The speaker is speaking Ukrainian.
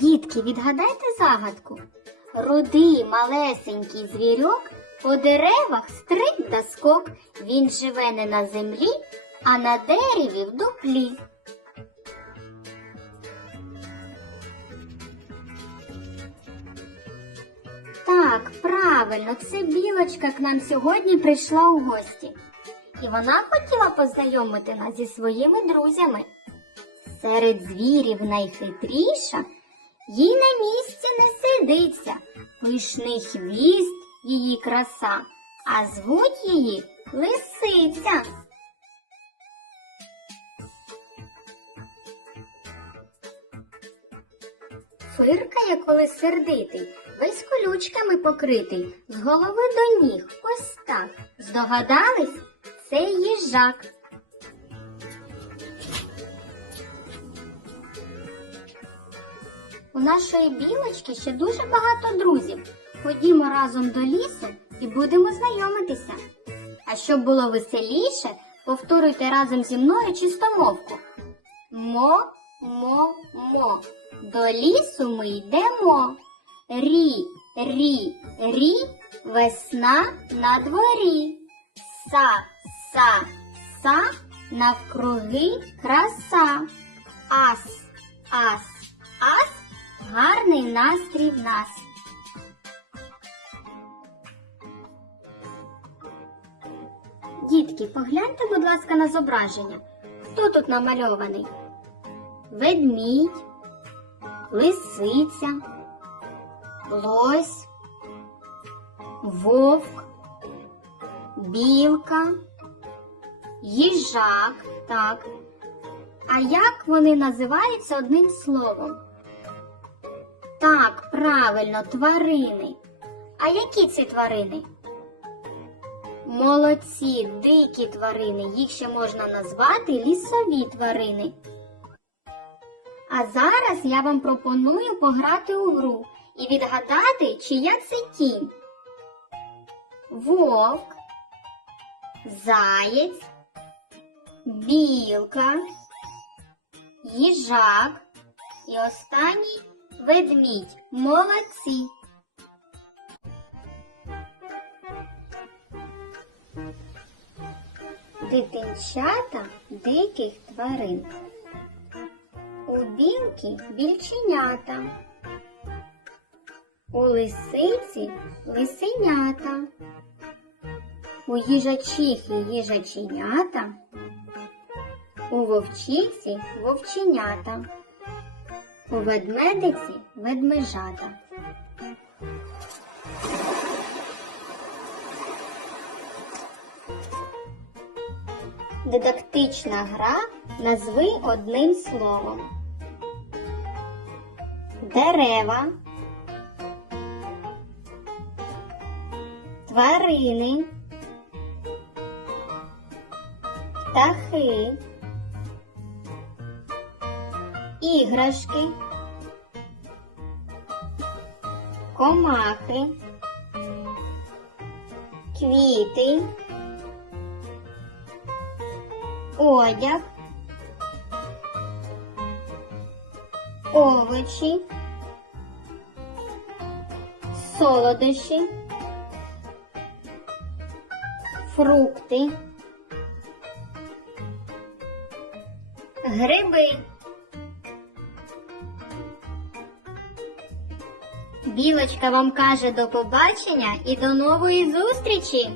Дітки, відгадайте загадку. Рудий малесенький звірок по деревах стрить та скок. Він живе не на землі, а на дереві в дуплі. Так, правильно, це білочка к нам сьогодні прийшла у гості. І вона хотіла познайомити нас зі своїми друзями. Серед звірів найхитріша, їй на місці не сидиться, пишний хвіст її краса, а звуть її лисиця. Фиркає, коли сердитий, весь колючками покритий, з голови до ніг, ось так. Здогадались? Це їжак. У нашої білочки ще дуже багато друзів. Ходімо разом до лісу і будемо знайомитися. А щоб було веселіше, повторюйте разом зі мною чистомовку. Мо, мо, мо. До лісу ми йдемо. Рі, рі, рі, весна на дворі. Са, са, са, навкруги краса. Ас, ас, ас, гарний настрій в нас. Дітки, погляньте, будь ласка, на зображення. Хто тут намальований? Ведмідь, лисиця, лось, вовк, білка, їжак, так. А як вони називаються одним словом? Правильно, тварини. А які ці тварини? Молодці, дикі тварини, їх ще можна назвати лісові тварини. А зараз я вам пропоную пограти у гру і відгадати, чия це тінь. Вовк, заєць, білка, їжак і останній ведмідь. Молодці. Дитинчата диких тварин. У білки більченята, у лисиці лисенята, у їжачихи їжаченята, у вовчиці вовченята, у ведмедиці ведмежата. Дидактична гра назви одним словом. Дерева, тварини, птахи, іграшки, комахи, квіти одяг, овочі, солодощі, фрукти, гриби. Білочка вам каже до побачення і до нової зустрічі!